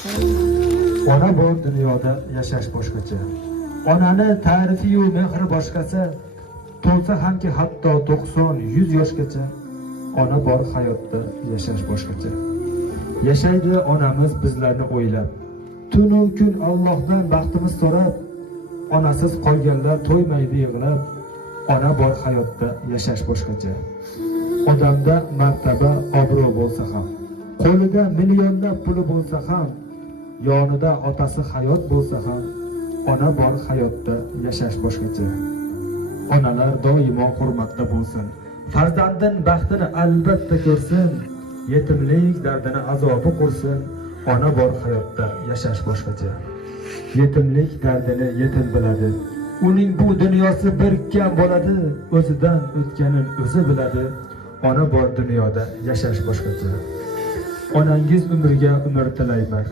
Ona bor dunyoda yashash boshqacha. Onani ta'rifi-yu mehri boshqacha. To'lsa hamki hatto 90-100 yoshgacha. Ona bor hayotda yashash boshqacha. Yashaydi onamiz bizlarni o'ylab. Tun-u kun Allohdan baxtimiz so'rab. Onasiz qolganlar to'ymaydi yig'lab. Ona bor hayotda yashash boshqacha. Odamda martaba, obro' bo'lsa ham, qo'lida millionlab puli bo'lsa ham, yonida otasi hayot bo'lsa ham, ona bor hayotda yashash boshqacha. Onalar doimo hurmatda bo'lsin. Farzandin baxtini albatta ko'rsin. Yetimlik dardini azobi qursin. Ona bor hayotda yashash boshqacha. Yetimlik dardini yetim biladi. Uning bu dunyosi bir kam bo'ladi. O'zidan o'tganin o'zi biladi. Ona bor dunyoda yashash boshqacha. Onangiz umriga umr tilayman.